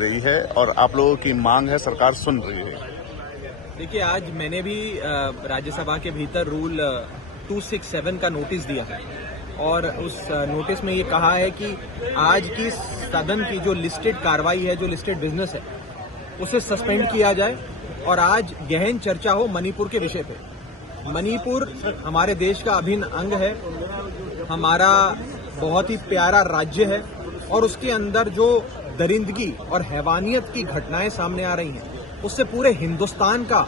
रही है और आप लोगों की मांग है, सरकार सुन रही है। देखिए, आज मैंने भी राज्यसभा के भीतर रूल 267 का नोटिस दिया है और उस नोटिस में ये कहा है कि आज की सदन की जो लिस्टेड कार्रवाई है, जो लिस्टेड बिजनेस है, उसे सस्पेंड किया जाए और आज गहन चर्चा हो मणिपुर के विषय पे। मणिपुर हमारे देश का अभिन्न अंग है, हमारा बहुत ही प्यारा राज्य है और उसके अंदर जो दरिंदगी और हैवानियत की घटनाएं सामने आ रही हैं, उससे पूरे हिंदुस्तान का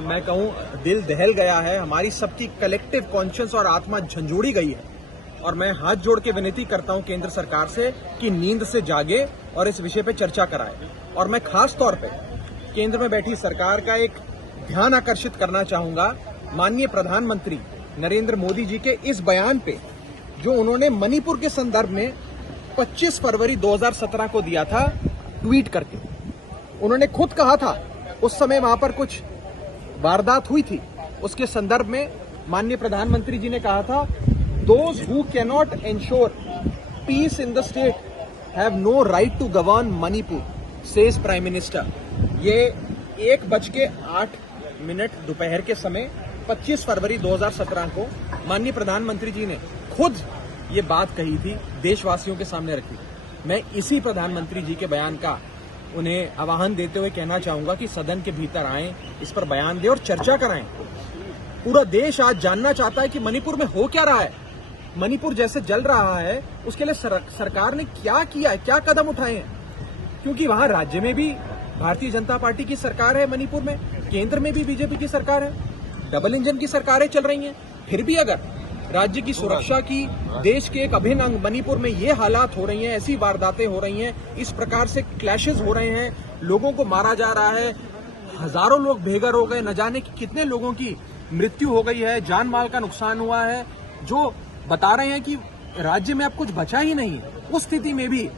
मैं कहूं दिल दहल गया है। हमारी सबकी कलेक्टिव कॉन्शियस और आत्मा झंझोड़ी गई है और मैं हाथ जोड़ के विनती करता हूं केंद्र सरकार से कि नींद से जागे और इस विषय पे चर्चा कराए। और मैं खास तौर पे केंद्र में बैठी सरकार का एक ध्यान आकर्षित करना चाहूंगा माननीय प्रधानमंत्री नरेंद्र मोदी जी के इस बयान पे, जो उन्होंने मणिपुर के संदर्भ में 25 फरवरी 2017 को दिया था ट्वीट करके। उन्होंने खुद कहा था, उस समय वहां पर कुछ वारदात हुई थी, उसके संदर्भ में माननीय प्रधानमंत्री जी ने कहा था, those who cannot ensure peace in the state have no right to govern Manipur, says prime minister. ये 1:08 दोपहर के समय 25 फरवरी 2017 को माननीय प्रधानमंत्री जी ने खुद ये बात कही थी, देशवासियों के सामने रखी। मैं इसी प्रधानमंत्री जी के बयान का उन्हें आह्वान देते हुए कहना चाहूंगा कि सदन के भीतर आएं, इस पर बयान दें और चर्चा कराएं। पूरा देश आज जानना चाहता है कि मणिपुर में हो क्या रहा है। मणिपुर जैसे जल रहा है, उसके लिए सरकार ने क्या किया है, क्या कदम उठाए हैं, क्योंकि वहां राज्य में भी भारतीय जनता पार्टी की सरकार है, मणिपुर में केंद्र में भी बीजेपी की सरकार है, डबल इंजन की सरकारें चल रही हैं। फिर भी अगर राज्य की सुरक्षा की, देश के एक अभिन्न अंग मणिपुर में ये हालात हो रही हैं, ऐसी वारदातें हो रही हैं, इस प्रकार से क्लैशेस हो रहे हैं, लोगों को मारा जा रहा है, हजारों लोग बेघर हो गए, न जाने कि कितने लोगों की मृत्यु हो गई है, जान माल का नुकसान हुआ है, जो बता रहे हैं कि राज्य में अब कुछ बचा ही नहीं। उस स्थिति में भी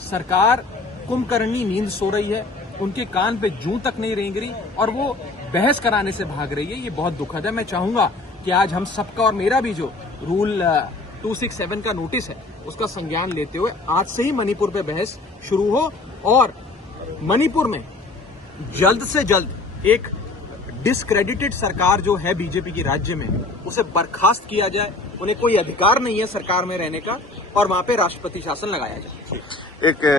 सरकार कुंभकर्णी नींद सो रही है, उनके कान पे जूं तक नहीं रेंग रही और वो बहस कराने से भाग रही है। ये बहुत दुखद है। मैं चाहूंगा कि आज हम सबका और मेरा भी जो रूल 267 का नोटिस है, उसका संज्ञान लेते हुए आज से ही मणिपुर पे बहस शुरू हो और मणिपुर में जल्द से जल्द एक डिस्क्रेडिटेड सरकार जो है बीजेपी की राज्य में, उसे बर्खास्त किया जाए। उन्हें कोई अधिकार नहीं है सरकार में रहने का और वहां पे राष्ट्रपति शासन लगाया जाए। एक